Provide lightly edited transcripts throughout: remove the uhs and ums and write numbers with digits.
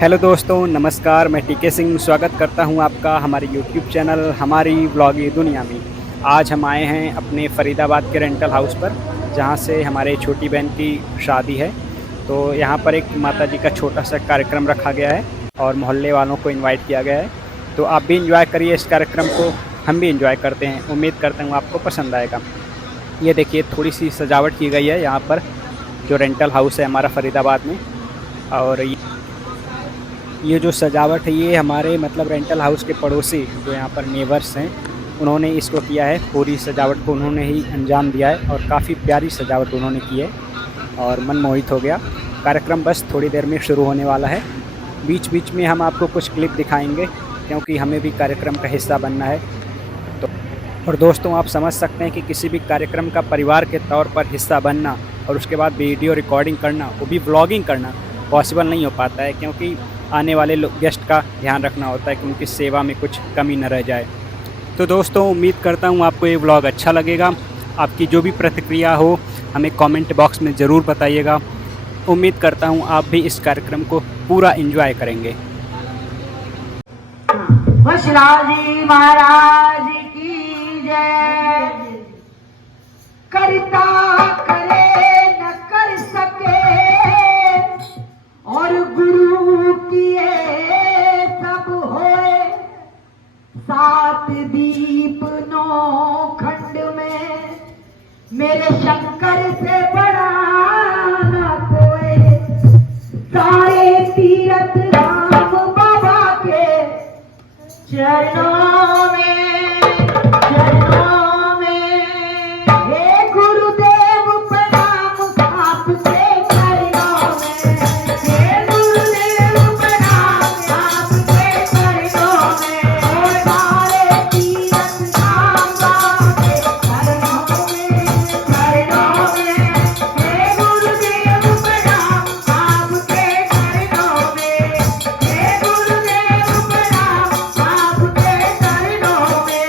Hello दोस्तों, नमस्कार। मैं टीके सिंह स्वागत करता हूं आपका हमारे यूट्यूब चैनल हमारी व्लॉगी दुनिया में। आज हम आए हैं अपने फरीदाबाद के रेंटल हाउस पर, जहां से हमारे छोटी बहन की शादी है। तो यहां पर एक माताजी का छोटा सा कार्यक्रम रखा गया है और मोहल्ले वालों को इनवाइट किया गया है। तो आप भी इंजॉय करिए इस कार्यक्रम को, हम भी इंजॉय करते हैं। उम्मीद करता हूँ आपको पसंद आएगा। ये देखिए, थोड़ी सी सजावट की गई है यहाँ पर, जो रेंटल हाउस है हमारा फरीदाबाद में। और ये जो सजावट है ये हमारे मतलब रेंटल हाउस के पड़ोसी जो यहाँ पर नेबर्स हैं, उन्होंने इसको किया है। पूरी सजावट को उन्होंने ही अंजाम दिया है और काफ़ी प्यारी सजावट उन्होंने की है और मन मोहित हो गया। कार्यक्रम बस थोड़ी देर में शुरू होने वाला है। बीच बीच में हम आपको कुछ क्लिप दिखाएंगे, क्योंकि हमें भी कार्यक्रम का हिस्सा बनना है। तो और दोस्तों, आप समझ सकते हैं कि किसी भी कार्यक्रम का परिवार के तौर पर हिस्सा बनना और उसके बाद वीडियो रिकॉर्डिंग करना, वो भी व्लॉगिंग करना पॉसिबल नहीं हो पाता है, क्योंकि आने वाले गेस्ट का ध्यान रखना होता है कि उनकी सेवा में कुछ कमी न रह जाए। तो दोस्तों, उम्मीद करता हूँ आपको ये व्लॉग अच्छा लगेगा। आपकी जो भी प्रतिक्रिया हो हमें कमेंट बॉक्स में ज़रूर बताइएगा। उम्मीद करता हूँ आप भी इस कार्यक्रम को पूरा एंजॉय करेंगे। शिवाजी महाराज की जय। करता करे न कर सके और गुरु किए सब होए। सात दीप नौ खंड में मेरे शंकर से बड़ा न कोई। सारे तीरथ राम बाबा के चरणों में, चरणों में। हे गुरुदेव प्रणाम आपके चरणों में। हे गुरुदेव प्रणाम आपके चरणों में। और सारे तीरथ राम बाबा के चरणों में, चरणों में। हे गुरुदेव प्रणाम आपके चरणों में। हे गुरुदेव प्रणाम आपके चरणों में।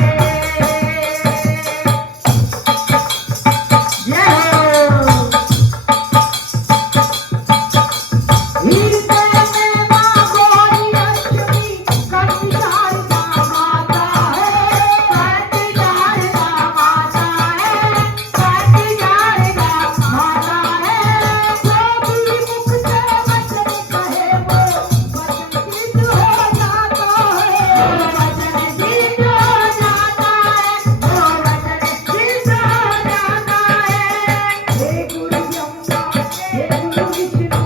जय हो। हृदय में मां गौरी लक्ष्मी कंठीधार माता है। कंठीधार माता है। कंठीधार माता है। जो भी मुख से वचन कहे वो वचन सिद्ध हो जाता है। वचन सिद्ध हो जाता है। वो वचन सिद्ध हो जाता है। हे गुरु ब्रह्मा, हे गुरु विष्णु,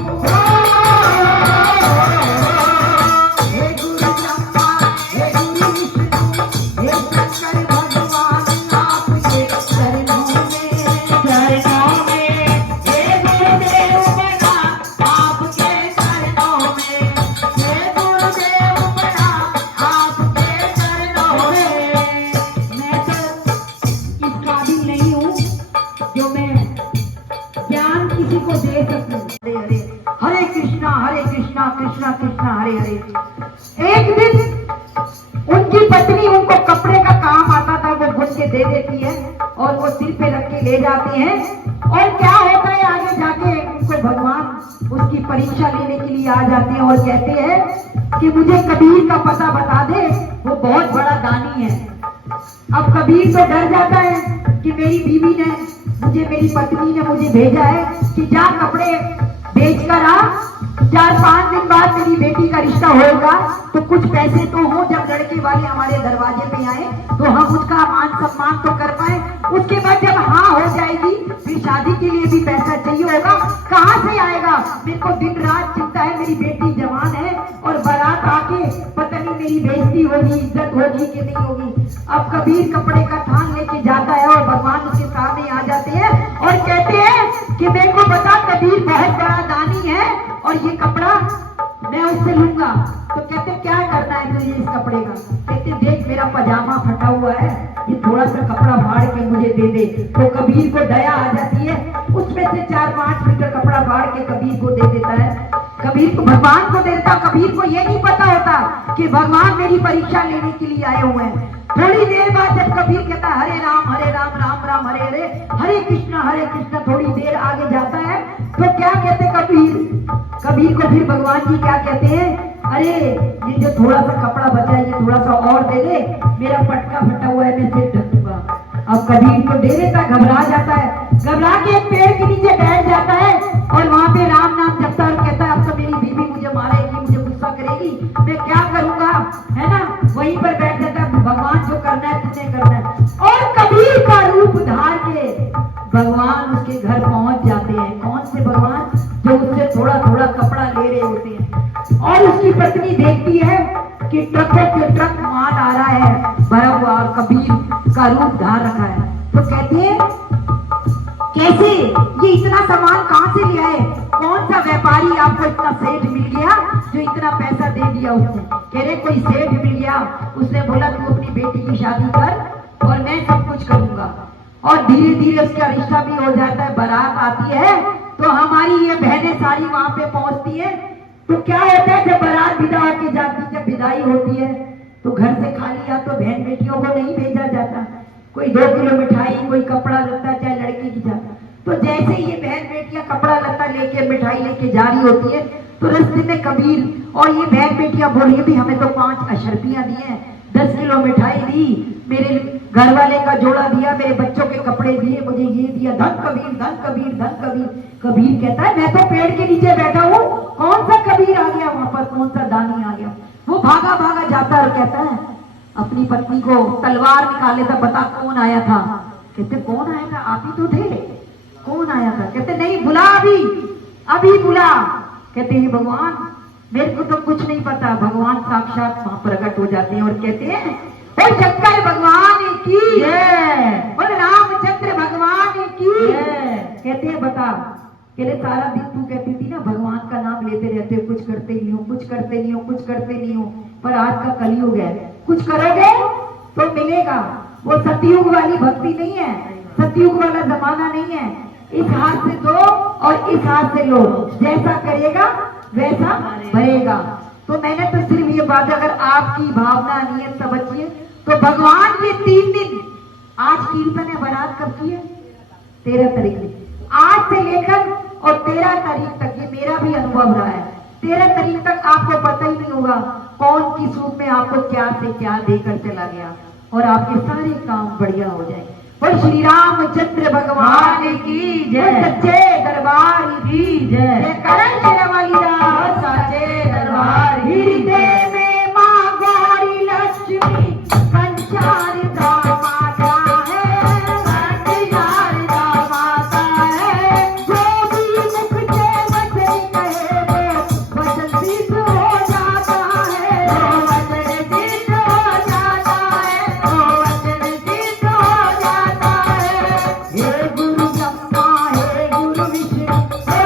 हे गुरु ब्रह्मा, हे गुरु विष्णु, हे शंकर भगवान आपके चरणों में, चरणों में। हे गुरुदेव प्रणाम आपके चरणों में। हे गुरुदेव प्रणाम आपके चरणों में। मैं तो इस काबिल नहीं हूँ जो मैं ज्ञान किसी को दे सकूं। हरे हरे, हरे कृष्णा कृष्णा कृष्णा हरे हरे। एक दिन उनकी पत्नी उनको कपड़े का काम आता था, वो बुन के दे देती है और वो सिर पे रख के ले जाते हैं। और क्या होता है आगे जाके उनको भगवान उसकी परीक्षा लेने के लिए आ जाते हैं और कहते हैं कि मुझे कबीर का पता बता दे, वो बहुत बड़ा दानी है। अब कबीर तो डर जाता है कि मेरी बीवी ने मुझे, मेरी पत्नी ने मुझे भेजा है कि जा कपड़े बेच कर आ, 4-5 दिन बाद मेरी बेटी का रिश्ता होगा तो कुछ पैसे तो हो, जब लड़के वाले हमारे दरवाजे पे आए तो हम उसका मान सम्मान तो कर पाए। उसके बाद जब हाँ हो जाएगी फिर शादी के लिए भी पैसा चाहिए होगा। कहाँ से आएगा? मेरे को दिन रात चिंता है, मेरी बेटी जवान है और बारात आके पता नहीं मेरी बेइज्जती होगी, इज्जत होगी कि नहीं होगी। अब कबीर कपड़े का थान लेके जाता है और भगवान उसके सामने आ जाते हैं और कहते हैं कि मेरे को बता, कबीर बहुत बड़ा दानी से लूंगा। तो कहते क्या करना है तुझे इस कपड़े का? कहते देख मेरा पजामा फटा हुआ है, ये थोड़ा सा कपड़ा फाड़ के मुझे दे दे। तो कबीर को दया आ जाती है, उसमें से 4-5 मीटर कपड़ा फाड़ के कबीर को दे देता है। कबीर को भगवान को देता। कबीर को ये नहीं पता होता कि भगवान मेरी परीक्षा लेने के लिए आए हुए हैं। थोड़ी देर बाद जब कबीर कहता है हरे राम राम राम हरे हरे, हरे कृष्ण, थोड़ी देर आगे जाता है तो क्या कहते कबीर को फिर भगवान जी क्या कहते हैं, अरे ये जो थोड़ा सा कपड़ा बचा है ये थोड़ा सा और दे दे, मेरा पटका फटा हुआ है, मैं सिर ढकूंगा। अब कबीर तो दे देता, घबरा जाता है, घबरा के एक पेड़ के नीचे बैठ जाता है और वहां पे राम नाम जपता है और कहता है अब तो मेरी बीवी मुझे मारेगी, मुझे गुस्सा करेगी, मैं क्या करूंगा, है ना। वहीं पर बैठ जाता है, भगवान जो करना है तुझे करना है। और कबीर का रूप धार के भगवान उसके घर पहुंच जाते हैं। कौन से भगवान? जो उससे थोड़ा थोड़ा कपड़ा ले रहे होते हैं। और उसकी पत्नी देखती है कि ट्रकों के ट्रक माल आ रहा है भरा हुआ और कबीर का रूप धार रखा है। तो कहते हैं कैसे ये इतना सामान कहां से लिया है? कौन सा व्यापारी आपको इतना सेठ मिल गया जो इतना पैसा दे दिया उसने? कह रहे कोई सेठ मिल गया, उसने बोला तू अपनी बेटी की शादी कर और मैं सब कुछ करूंगा। और धीरे धीरे उसका रिश्ता भी हो जाता है, बारात आती है तो हमारी ये बहनें सारी वहां पे पहुंचती है। तो क्या होता है जब बारात विदा होके जाती, जब विदाई होती है तो घर से खाली या तो बहन बेटियों को नहीं भेजा जाता, कोई 2 किलो मिठाई, कोई कपड़ा लत्ता, चाहे लड़की की जाता। तो जैसे ही ये बहन बेटियां कपड़ा लत्ता लेके मिठाई लेके जा रही होती है तो रास्ते में कबीर और ये बहन बेटियां बोल रही भी हमें तो 5 अशर्फियां दी हैं, 10 किलो मिठाई दी, मेरे घर वाले का जोड़ा दिया, मेरे बच्चों के कपड़े दिए, मुझे ये दिया, धन कबीर धन कबीर धन कबीर। कबीर कहता है मैं तो पेड़ के नीचे बैठा हूँ, कौन सा कबीर आ गया वहां पर, कौन सा दानी आ गया? वो भागा भागा जाता और कहता है अपनी पत्नी को, तलवार निकाले था, बता कौन आया था? कहते कौन आया था, आप ही तो थे, कौन आया था? कहते नहीं बुला, अभी बुला। कहते हैं भगवान मेरे को तो कुछ नहीं पता। भगवान साक्षात वहां प्रकट हो जाते हैं और कहते हैं ओ शंकर भगवान की जय, बोल रामचंद्र भगवान की जय। कहते हैं बता। कहते सारा दिन तू कहती थी ना भगवान का नाम लेते रहते हो, कुछ करते नहीं हो, कुछ करते नहीं हो, कुछ करते नहीं हो, पर आज का कलयुग है, कुछ करोगे तो मिलेगा। वो सतयुग वाली भक्ति नहीं है, सतयुग वाला जमाना नहीं है। इस हाथ से दो और इस हाथ से लो, जैसा करेगा वैसा भरेगा। तो मैंने तो सिर्फ ये बात, अगर आपकी भावना नियत समझिए तो भगवान ये 3 दिन, आज कीर्तन है, बारात कब की है? 13 तारीख की। आज से लेकर और 13 तारीख तक ये मेरा भी अनुभव रहा है। 13 तारीख तक आपको पता ही नहीं होगा कौन किस रूप में आपको क्या से क्या देकर चला गया और आपके सारे काम बढ़िया हो जाए। और श्री रामचंद्र भगवान की जय, सच्चे दरबार की जय, करण शेरा वाली रात साचे दरबार हृदय में माँ गौरी लक्ष्मी कंचार माता है, कंचार माता है, जो भी मुख से वचन कहे वो वचन सिद्ध हो जाता है, वो वचन सिद्ध हो जाता है, वो वचन सिद्ध हो जाता है। हे गुरु ब्रह्मा हे गुरु विष्णु हे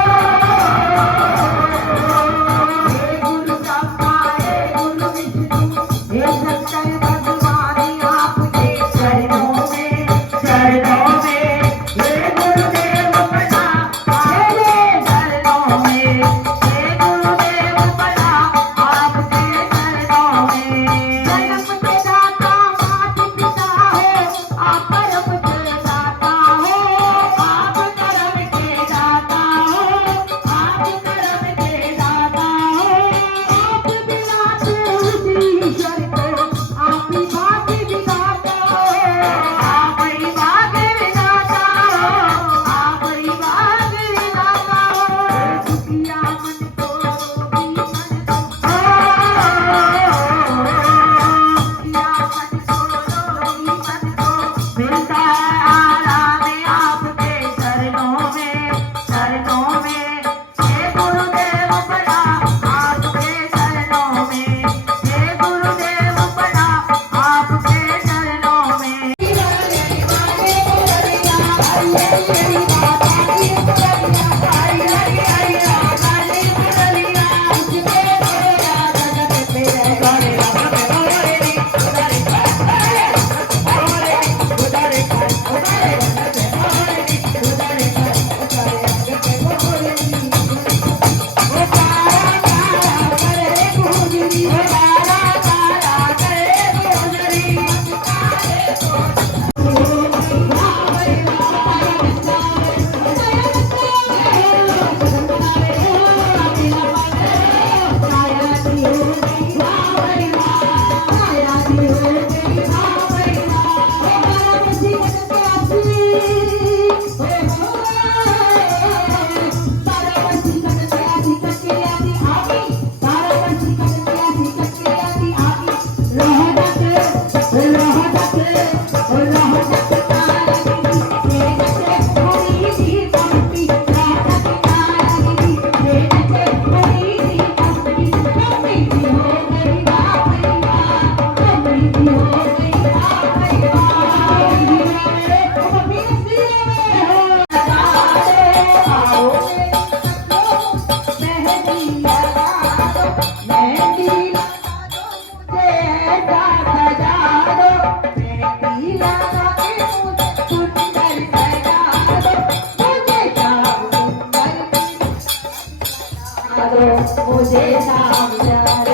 आदो मुझे नाम यार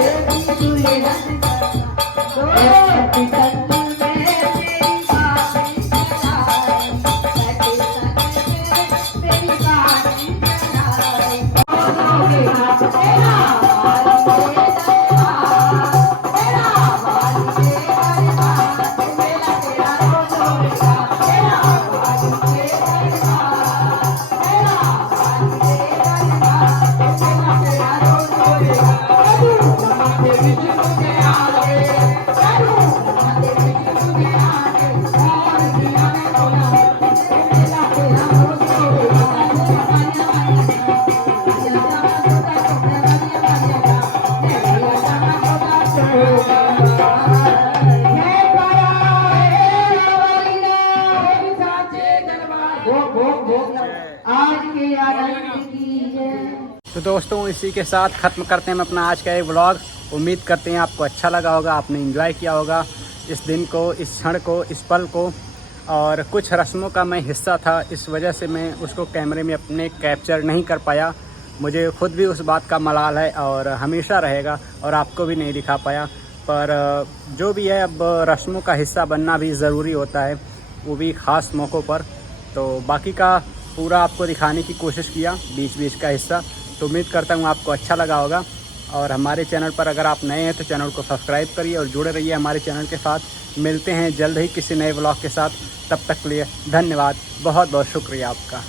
तू ये रंग तो दोस्तों इसी के साथ ख़त्म करते हैं हम अपना आज का ये व्लॉग। उम्मीद करते हैं आपको अच्छा लगा होगा, आपने एंजॉय किया होगा इस दिन को, इस क्षण को, इस पल को। और कुछ रस्मों का मैं हिस्सा था, इस वजह से मैं उसको कैमरे में अपने कैप्चर नहीं कर पाया। मुझे खुद भी उस बात का मलाल है और हमेशा रहेगा, और आपको भी नहीं दिखा पाया। पर जो भी है, अब रस्मों का हिस्सा बनना भी ज़रूरी होता है, वो भी ख़ास मौक़ों पर। तो बाकी का पूरा आपको दिखाने की कोशिश किया, बीच बीच का हिस्सा। तो उम्मीद करता हूँ आपको अच्छा लगा होगा। और हमारे चैनल पर अगर आप नए हैं तो चैनल को सब्सक्राइब करिए और जुड़े रहिए हमारे चैनल के साथ। मिलते हैं जल्द ही किसी नए व्लॉग के साथ। तब तक के लिए धन्यवाद, बहुत बहुत शुक्रिया आपका।